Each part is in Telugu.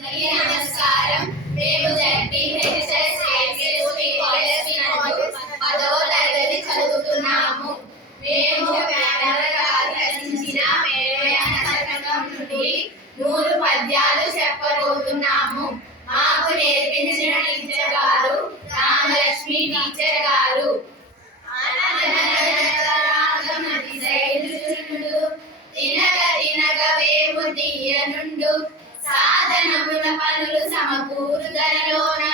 నమస్కారం. మేము జడ్పీహెచ్ఎస్ హైస్కూల్ కాలేజ్ నందు 10వ తరగతి చదువుతున్నాము. మేము గారు రచించిన మేడయాన శతకం నుండి 100 పద్యాలు చెప్పబోతున్నాము. మాకు నేర్పించిన టీచర్ గారు రామలక్ష్మి టీచర్ గారు. తినగ తినగ వేము తీయనుండు సాధనముల పనులు సమకూరు ధరలోన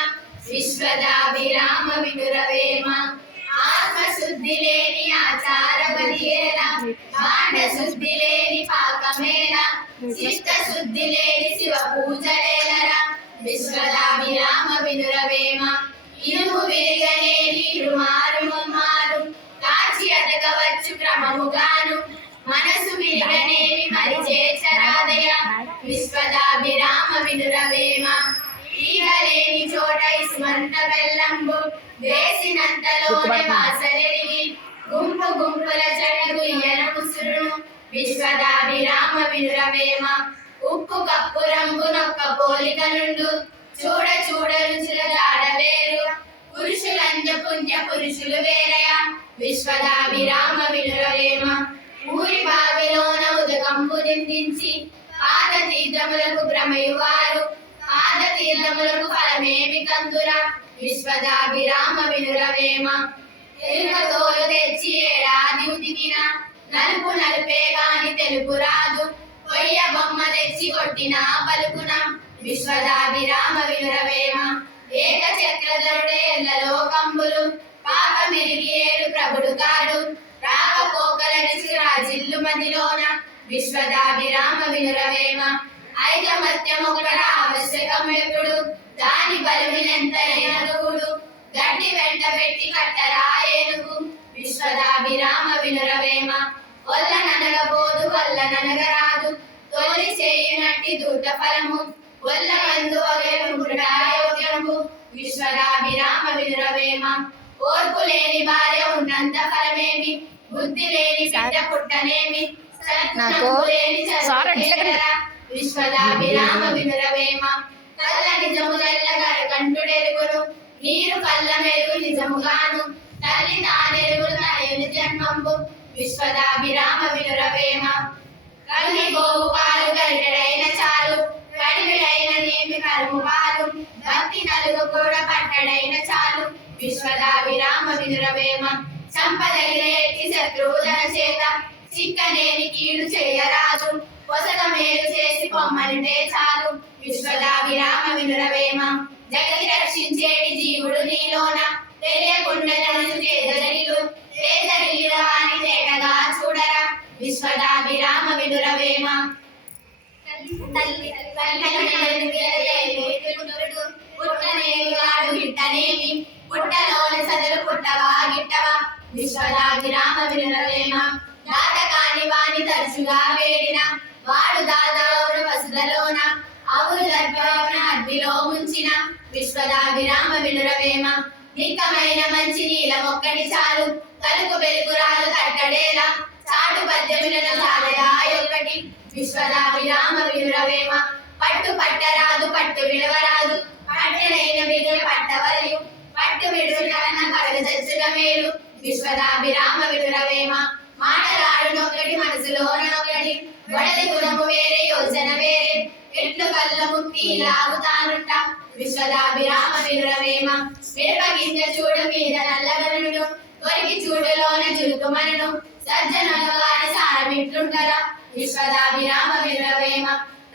విశ్వదాభిరామ వినురవేమ. ఆత్మశుద్ధి లేని ఆచారమదియేల భాండ శుద్ధి లేని పాకమేల చిత్త శుద్ధి లేని శివ పూజలేలరా విశ్వదాభిరామ వినురవేమ. ఇనుము విరిగనేని రుమారు ముమ్మారు కాచి అడగవచ్చు క్రమముగాను మనసు విరిగనేని మరి చేచరాదయ విశ్వదాభిరామ వినురవేమ. ఈగలేని చోట ఇస్మంత బెల్లంబు వేసినంతలోనే వాసరెరిగి గుంపు గుంపుల జడగుయ్యన ముసురును విశ్వదాభిరామ వినురవేమ. ఉప్పు కప్పు రంగు నొక్క పోలిక నుండు చూడ చూడ రుచుల జాడవేరు పురుషులంజ పుణ్య పురుషులు వేరయ విశ్వదాభిరామ వినురవేమ. ఊరి బావిలోన ఉదకంబు నిందించి పాద తీర్థములకు భ్రమయువారు పాద తీర్థములకు ఫలమేమి కందురా విశ్వదాభిరామ వినురవేమ. తెలుగు తోలు తెచ్చి ఏడాది ఉతికిన నలుపు నలుపే గాని తెలుపు రాదు కొయ్య బొమ్మ తెచ్చి కొట్టిన పలుకున విశ్వదాభిరామ వినురవేమ. ఏక చక్రధరుడే లోకంబులు పాక మెరిగి ఏడు ప్రభుడు కాడు రాకపోకలనిసి రాజిల్లు మదిలోన విశ్వదాభిరామ వినురవేమ. ఐకమత్యమొకట ఆవశ్యకం ఎప్పుడు దాని బలమినెంతైనగుడు గడ్డి వెంట పెట్టి కట్టరా ఏనుగు విశ్వదాభిరామ వినురవేమ. ఒల్లననగబోదు వల్లననగరాదు తొలి చేయునట్టి దూత ఫలము ఒల్ల మందు అయోగ్యము విశ్వదాభిరామ వినురవేమ. ఓర్పు లేని భార్య ఉన్నంత ఫలమేమి బుద్ధి లేని బిడ్డ పుట్టనేమి విశ్వదాభిరామ వినురవేమ. కళ్ళ నిజములెల్ల గరకంఠుడెరుగును నీరు కళ్ళ మెరుగు నిజముగాను తల్లి తానెరుగు తనయుని జన్మంబు విశ్వదాభిరామ వినురవేమ. కల్లి గోవు పాలు గరిటెడైన చాలు కడివిడైన నేమి కరుము పాలు భక్తి నలుగు కూడా పట్టడైన చాలు విశ్వదాభిరామ వినురవేమ. సంపదగిన ఎట్టి శత్రువుల చేత చిక్కనేని కీడు చేయరాదు పొసగ మేలు చేసి పొమ్మనుండే చాలు విశ్వదాభిరామ వినురవేమ. జగతి రక్షించేటి జీవుడు నీలోన తెలియకుండా తేజరిల్లు తేజరిల్లు అని తేటగా చూడరా విశ్వదాభిరామ వినురవేమ. పుట్టనేమిగాడు గిట్టనేమి పుట్టలోని సదరు పుట్టవా గిట్టవా విశ్వదాభిరామ వినురవేమ. దాటకాని వాణి తరచుగా వేడిన వాడు దాదావును వసుదలోన అవును దర్భవన అగ్నిలో ముంచిన విశ్వదాభిరామ వినురవేమ. నిక్కమైన మంచి నీలమొక్కటి చాలు తలుకు వెలుగురాలు తట్టడేలా చాటు పద్యములను చాలయాయొక్కటి విశ్వదాభిరామ వినురవేమ. పట్టు పట్టరాదు పట్టు విడవరాదు పట్టెడైన విధులు పట్టవలయు పట్టు విడుచుటన్న పరగ చచ్చుట మేలు విశ్వదాభిరామ వినురవేమ. మాటలాడునొకటి మనసులోనొకటి వడలి గుణము వేరే యోచన వేరే ఎట్లు కళ్ళ ముక్తి లాగుతానుంట విశ్వదాభిరామ వినురవేమ. మిరపగింజ చూడు మీద నల్లగనుడు కొరికి చూడులోన చురుకుమనను సజ్జనుల వారి సారమిట్లుంటరా విశ్వదాభిరామ వినురవేమ.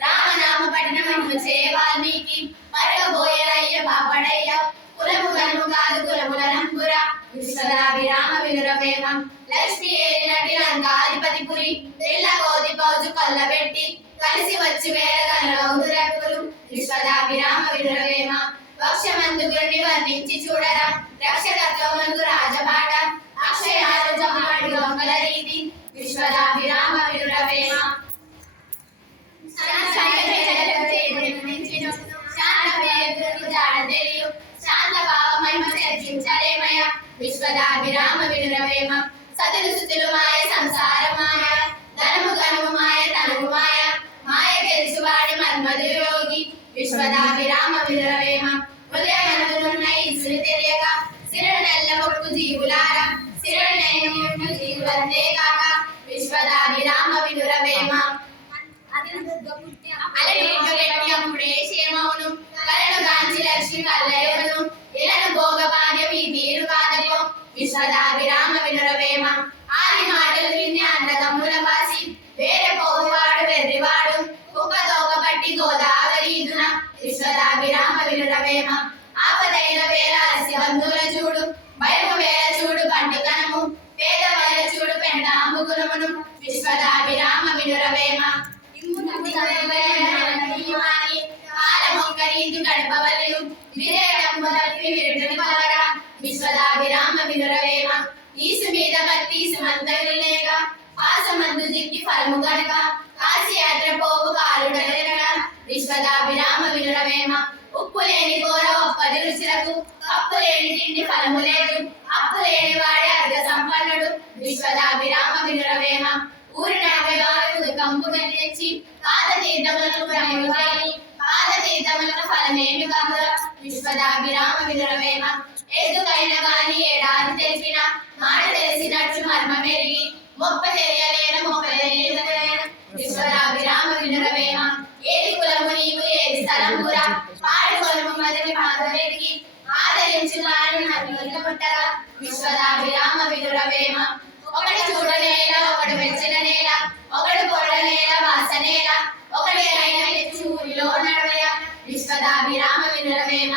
రామనామ పఠనము చేవాల్మీకి పరగబోయరయ్య పాపడయ్య కులము గనుము కాదు కులముల నంబురా విశ్వదాభిరామ వినురవేమ. లక్ష్మి ఏలినటి లంకాధిపతి పురి తెల్ల కోతి పౌజు కొల్లబెట్టి కలిసి వచ్చి వేడగలవుదురకులు విశ్వదాభిరామ వినురవేమ. వక్షమందుగురిని వర్ణించి చూడరా రక్షకత్వమందు రాజబాట అక్షయారజమాడి దొంగల రీతి విశ్వదాభిరామ వినురవేమ. విశ్వదాభిరామ వినురవేమ. సతులు సుతులు మాయ సంసార మాయ ధనము గనుము మాయ తనువు మాయ మాయ గెలుచువాడి మన్మధు యోగి విశ్వ విశ్వదాభిరామ వినురవేమ ఆపదైన వేళ శివందుల చూడు భయము వేళ చూడు పండుకనము పేదవాళ్ళ చూడు పెంట అమ్ముకునమును విశ్వదాభిరామ వినురవేమ కాలమొక్కరీదు గడపవలను విరేడము తప్పి విరుడుని పలరా విశ్వదాభిరామ వినురవేమ ఈసు మీద భక్తి సుమంతలు లేక పాసమందు దిక్కి ఫలము గనక కాశీయాత్ర పోవు కాలుడనగా విశ్వదాభిరామ వినురవేమ ఉప్పు లేని కూర ఒప్పది రుచులకు అప్పు లేని తిండి ఫలము లేదు అప్పు లేని వాడే అర్ధ సంపన్నుడు విశ్వదాభిరామ వినురవేమ ఊరి నాగవారు కంపుగా తెచ్చి పాద తీర్థములను పాద తీర్థములను ఫలమేమి కాదుర విశ్వదాభిరామ వినురవేమ ఎదుకైన గాని ఏడాది తెలిసిన మాట తెలిసినట్టు మర్మం ఎరిగి మొప్ప తెలియలేన మొప్ప తెలియలేన విశ్వదాభిరామ వినురవేమ ఏది కులము నీవు ఏది స్థలమురా పాడు కొలము మదిని పాదరెడిగి ఆదరించుగాను నన్ను పుట్టగా విశ్వదాభిరామ వినురవేమ ఒకటి చూడనేల ఒకడు మెచ్చిన నేల ఒకడు పొడనేల వాసనేల ఒకటి అయిన ఊరిలో నడవయ విశ్వదాభిరామ వినురవేమ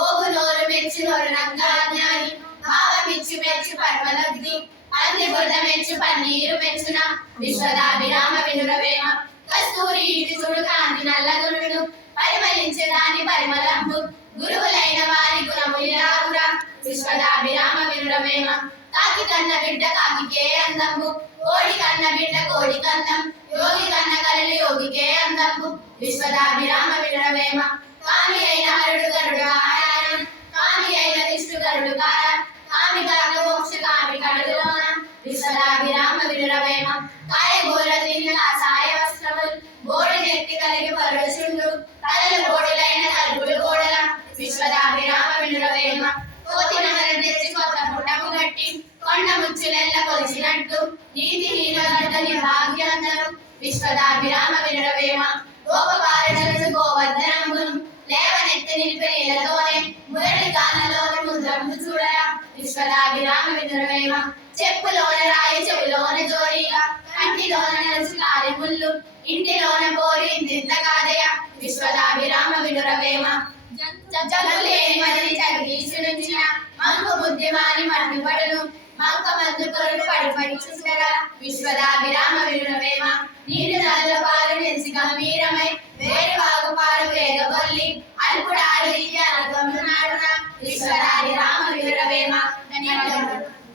ఓగు నోరు మెచ్చు నోరు రంగాజ్ఞాని భావమిచ్చు మెచ్చు పర్వలబ్ధి అన్ని బురద మెచ్చు పన్నీరు మెచ్చున విశ్వదాభిరామ వినురవేమ కస్తూరి ఇటు చూడు కాంతి నల్లగురుడు పరిమళించే దాని పరిమళంబు గురువులైన వారి గుణములిరాగురా విశ్వదాభిరామ వినురవేమ కాకి కన్న బిడ్డ కాకికే అందంబు కోడి కన్న బిడ్డ కోడి కన్నం యోగి కన్న కలలు యోగికే అందంబు విశ్వదాభిరామ వినురవేమ కామి అయిన హరుడు గరుడు ఆయానం కామి అయిన విష్ణు గరుడు కారం కామి కాక మోక్ష కామి కడులోన విశ్వదాభిరామ వినురవేమ కాయ గోల తిన్న కాసాయ వస్త్రములు బోడి నెత్తి కలిగి పరుచుండు తలలు బోడులైన తలుపులు గోడల విశ్వదాభిరామ వినురవేమ కోతి నగరం తెచ్చి కొత్త పుట్టము గట్టి కొండ ముచ్చులెల్ల కొలిచినట్టు నీతిహీనులందరి భాగ్యందరు విశ్వదాభిరామ వినురవేమ గోపబాలుడు గోవర్ధనంబును లేవనెత్తి నిలిపి నీలతోనే మురళి గానలోని ముద్రము చూడరా విశ్వదాభిరామ వినురవేమ చెప్పులోన రాయి చెవులోన జోరీగా కంటిలోన నలుసు కాలి ముళ్ళు ఇంటిలోన పోరి ఇంతింత కాదయ విశ్వదాభిరామ వినురవేమ జగ్గులేని మదిని జగదీశుడుంచిన మంకు బుద్ధిమాని మట్టుపడును మంక మందు కొరకు పడిపడి చూడగా విశ్వదాభిరామ వినురవేమ